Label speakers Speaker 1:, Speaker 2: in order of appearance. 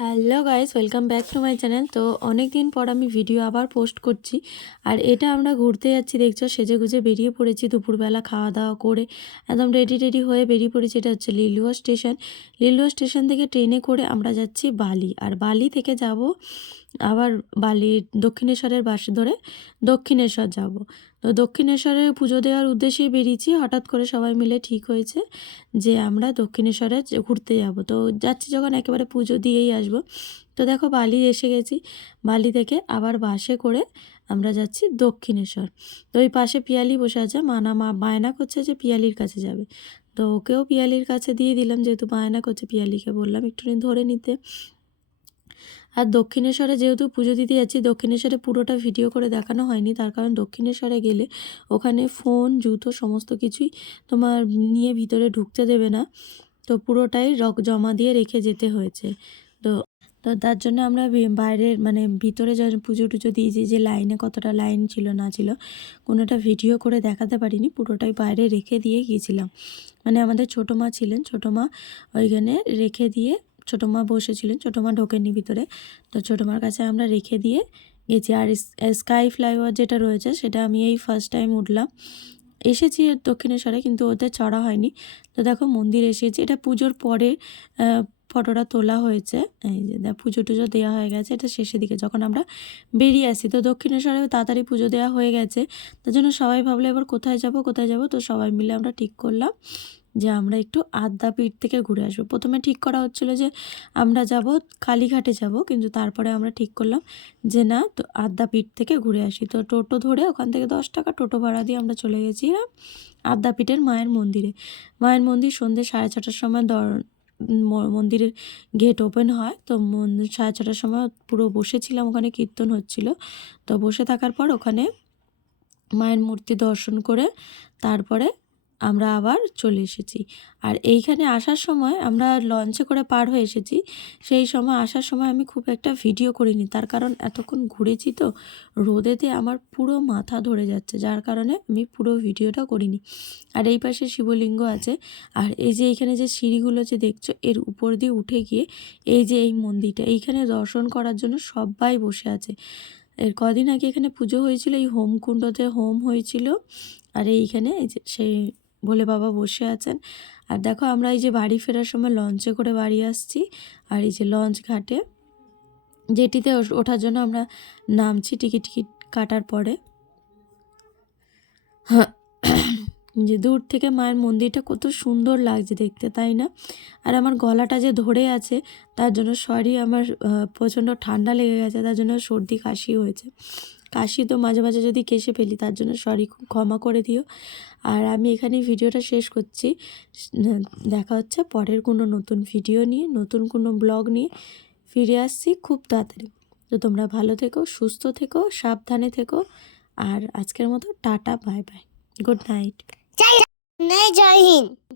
Speaker 1: Hello guys, welcome back to my channel. তো অনেক দিন পর আমি ভিডিও আবার পোস্ট করছি। আর এটা আমরা ঘুরতে যাচ্ছি, দেখছ? সেজে গুজে বেরিয়ে পড়েছি দুপুরবেলা খাওয়া দাওয়া করে। একদম রেডি রেডি হয়ে বেরিয়ে পড়েছি। এটা হচ্ছে লিলুয়া স্টেশন। লিলুয়া স্টেশন থেকে ট্রেনে করে আমরা যাচ্ছি বালি। আর বালি থেকে যাব আবার বালি দক্ষিণেশ্বরের বাস ধরে দক্ষিণেশ্বর যাব। তো দক্ষিণেশ্বরে পুজো দেওয়ার উদ্দেশ্যেই বেরিয়েছি। হঠাৎ করে সবাই মিলে ঠিক হয়েছে যে আমরা দক্ষিণেশ্বরে ঘুরতে যাব। তো যাচ্ছি যখন একেবারে পুজো দিয়েই আসব। তো দেখো বালি এসে গেছি। বালি থেকে আবার বাসে করে আমরা যাচ্ছি দক্ষিণেশ্বর। তো ওই পাশে পিয়ালি বসে আছে। মানা মা বায়না করছে যে পিয়ালির কাছে যাবে। তো ওকেও পিয়ালির কাছে দিয়ে দিলাম। যেহেতু বায়না করছে পিয়ালিকে বললাম একটুখানি ধরে নিতে। আর দক্ষিণেশ্বরে যেহেতু পুজো দিতে যাচ্ছি, দক্ষিণেশ্বরে পুরোটা ভিডিও করে দেখানো হয়নি। তার কারণ দক্ষিণেশ্বরে গেলে ওখানে ফোন জুতো সমস্ত কিছুই তোমার নিয়ে ভিতরে ঢুকতে দেবে না। তো পুরোটাই রক জমা দিয়ে রেখে যেতে হয়েছে। তো তো তার জন্য আমরা বাইরের মানে ভিতরে যখন পুজো টুজো দিয়েছি যে লাইনে কতটা লাইন ছিল, না ছিল, কোনোটা ভিডিও করে দেখাতে পারিনি। পুরোটাই বাইরে রেখে দিয়ে গিয়েছিলাম। মানে আমাদের ছোটো মা ছিলেন, ছোটো মা ওইখানে রেখে দিয়ে ছোটো মা বসেছিলেন, ছোটো মা ঢোকেননি ভিতরে। তো ছোটো মার কাছে আমরা রেখে দিয়ে গেছি। আর স্কাই ফ্লাইওভার যেটা রয়েছে, সেটা আমি এই ফার্স্ট টাইম উঠলাম। এসেছি দক্ষিণেশ্বরে, কিন্তু ওতে চড়া হয়নি। তো দেখো মন্দির এসেছি। এটা পুজোর পরে ফটোটা তোলা হয়েছে। এই যে পুজো টুজো দেওয়া হয়ে গেছে। এটা শেষের দিকে যখন আমরা বেরিয়ে আসি, তো দক্ষিণেশ্বরে তাড়াতাড়ি পুজো দেওয়া হয়ে গেছে। তার জন্য সবাই ভাবলো, এবার কোথায় যাব কোথায় যাব? তো সবাই মিলে আমরা ঠিক করলাম। যে আমরা একটু আদ্যাপীঠ থেকে ঘুরে আসব। প্রথমে ঠিক করা হচ্ছিল যে আমরা যাব কালীঘাটে যাব, কিন্তু তারপরে আমরা ঠিক করলাম যে না, তো আদ্যাপীঠ থেকে ঘুরে আসি। তো টোটো ধরে ওখান থেকে দশ টাকা টোটো ভাড়া দিয়ে আমরা চলে গেছিলাম আদ্যাপীঠের মায়ের মন্দিরে। মায়ের মন্দির সন্ধ্যে সাড়ে ছটার সময় দর মন্দিরের গেট ওপেন হয়। তো মন্দির সাড়ে ছটার সময় পুরো বসেছিলাম, ওখানে কীর্তন হচ্ছিল। তো বসে থাকার পর ওখানে মায়ের মূর্তি দর্শন করে তারপরে আমরা আবার চলে এসেছি। আর এইখানে আসার সময় আমরা লঞ্চে করে পার হয়ে এসেছি। সেই সময় আসার সময় আমি খুব একটা ভিডিও করিনি। তার কারণ এতক্ষণ ঘুরেছি তো, রোদেতে আমার পুরো মাথা ধরে যাচ্ছে। যার কারণে আমি পুরো ভিডিওটা করিনি। আর এই পাশে শিবলিঙ্গ আছে। আর এই যে এইখানে যে সিঁড়িগুলো যে দেখছ, এর উপর দিয়ে উঠে গিয়ে এই যে এই মন্দিরটা, এইখানে দর্শন করার জন্য সবাই বসে আছে। এর কদিন আগে এখানে পুজো হয়েছিল, এই হোমকুণ্ডতে হোম হয়েছিল। আর এইখানে এই যে সেই ভোলে বাবা বসে আছেন। আর দেখো আমরা এই যে বাড়ি ফেরার সময় লঞ্চে করে বাড়ি আসছি। আর এই যে লঞ্চ ঘাটে, যেটিতে ওঠার জন্য আমরা নামছি টিকিট টিকিট কাটার পরে। যে দূর থেকে মায়ের মন্দিরটা কত সুন্দর লাগছে দেখতে, তাই না? আর আমার গলাটা যে ধরে আছে, তার জন্য সরি আমার প্রচণ্ড ঠান্ডা লেগে গেছে, তার জন্য সর্দি, কাশি হয়েছে। কাশি তো মাঝে মাঝে যদি কেশে ফেলি, তার জন্য সরি খুব ক্ষমা করে দিও। আর আমি এখানে ভিডিওটা শেষ করছি। দেখা হচ্ছে পরের কোনো নতুন ভিডিও নিয়ে, নতুন কোনো ব্লগ নিয়ে। ফিরে আসছি খুব তাড়াতাড়ি। তো তোমরা ভালো থেকো, সুস্থ থেকো, সাবধানে থেকো। আর আজকের মতো tata bye bye good night
Speaker 2: Jai Hind.